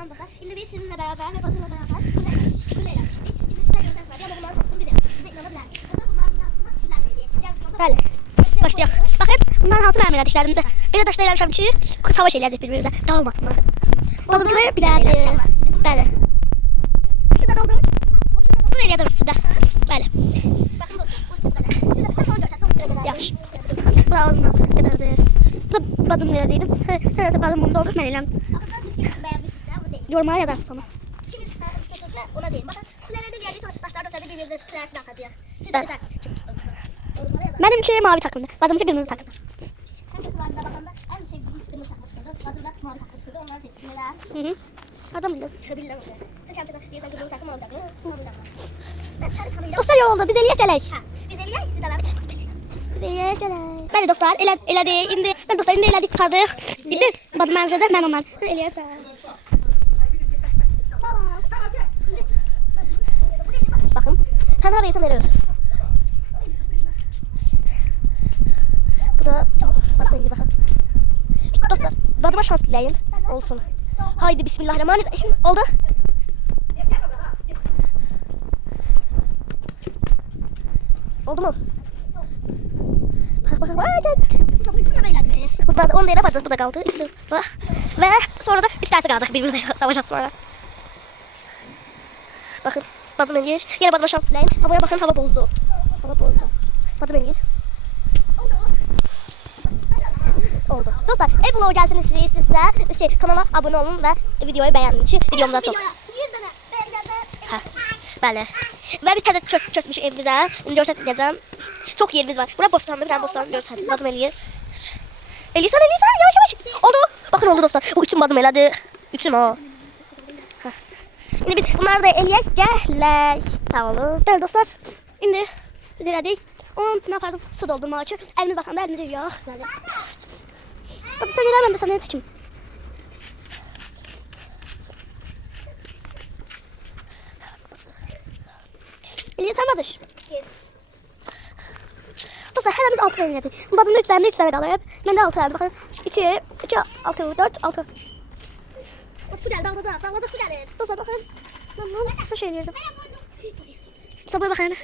Tamam dostlar. Şimdi biz sizinle beraber ve Batur'la beraber böyle yapmıştık. Şimdi size göstermek var. Ya da bunların kokusunu bize inanabilirsiniz. Bunlar aslında sizlerle hediye. Bəli. Başlayaq. Baxın, bunlar hansı mənim elədiklərimdə. Belə daşlar eləmişəm ki, savaş eləyəcək bir-birimizə. Dağılmasınlar. Bazıları bilərdi. Bəli. Bunu eləyəcəm sizdə. Bəli. Bakın dostlar, bu çıktı. Siz de bakın onu görsək, onu size kadar. Yaxşı. Bu da ağzından qədərdir. Bu da bacım elədiydim. Sənəsə bacım bunda olur, mən eləm. Aslında siz kim beğenmişsiniz bu değil. Yorumlara yazarsın sonra. Şimdi siz tutuyorsunuz ona değil. Bakın sizlerle de geldiği sonra taşlar da birbirimize silah atacağız. Siz de yorumlara yazın. Mənimki mavi takımdır. Bacımki qırmızı takımdır. Herkes var da bakanda en sevdiğim kırmızı takmışsındır. Batur da mavi takmışsındır. Ondan seçsinler. Hı. Adam bilir. Bilirler o şey. Sen şampiyonda bir insan kırmızı takım olacak mı? Mavi takım. Ben sarı takımıyla... Dostlar yol oldu. Biz eləyək gələk. Ha, biz eliye siz de ben. Biz eləyək gələk. Bəli dostlar, elədik. İndi mən dostlar indi elədik, çıxardıq. İndi bacım mənimcədə mən onlar. Eləyəcəm. Bakın. Sen arayırsan veriyorsun. Bu da bakın gibi bakın. Dostlar, badıma şans dileyin. Olsun. Haydi bismillahirrahmanirrahim. Oldu. Oldu mu? Bak. Bu da 10 lira badı, bu da kaldı. Ve sonra da 3 dersi kaldık birbirimize savaş atmaya. Bakın. Badım engir. Yine badıma şans dileyin. Havaya bakın, hava bozdu. Badım engir. Oldu. Dostlar, vlog gelsiniz sizler. Kanala abone olun ve videoyu beğenin için videomda çok. 100 tane beğenirler. Bəli. Və biz təzə çökmüş evimizə. İndi göstərəcəm. Çox yerimiz var. Bura bostandır, bir dənə bostan göstərim. Badım eləyir. Eləyirsən, yavaş. Oldu. Bakın oldu dostlar. Bu üçün badım elədi. Üçün o. İndi biz bunları da eləyək, gələk. Sağ olun. Bəli dostlar. İndi biz elədik. Onun içine apardım su doldurmaq üçün. Əlimiz baxanda əlimizə yağ. Bəli. Hadi sen elə, mən də sana çəkim. Eləyirsən Badış? Yes. Dostlar, hələmiz 6 tane gələcək. Badında 3 tane qalıb. Məndə 6 tane. Baxın. 2, 6, 4, 6. Su geldi, dağladı su geldi. Dostlar, baxın. Mən su şey eləyirdim. Sabah baxın.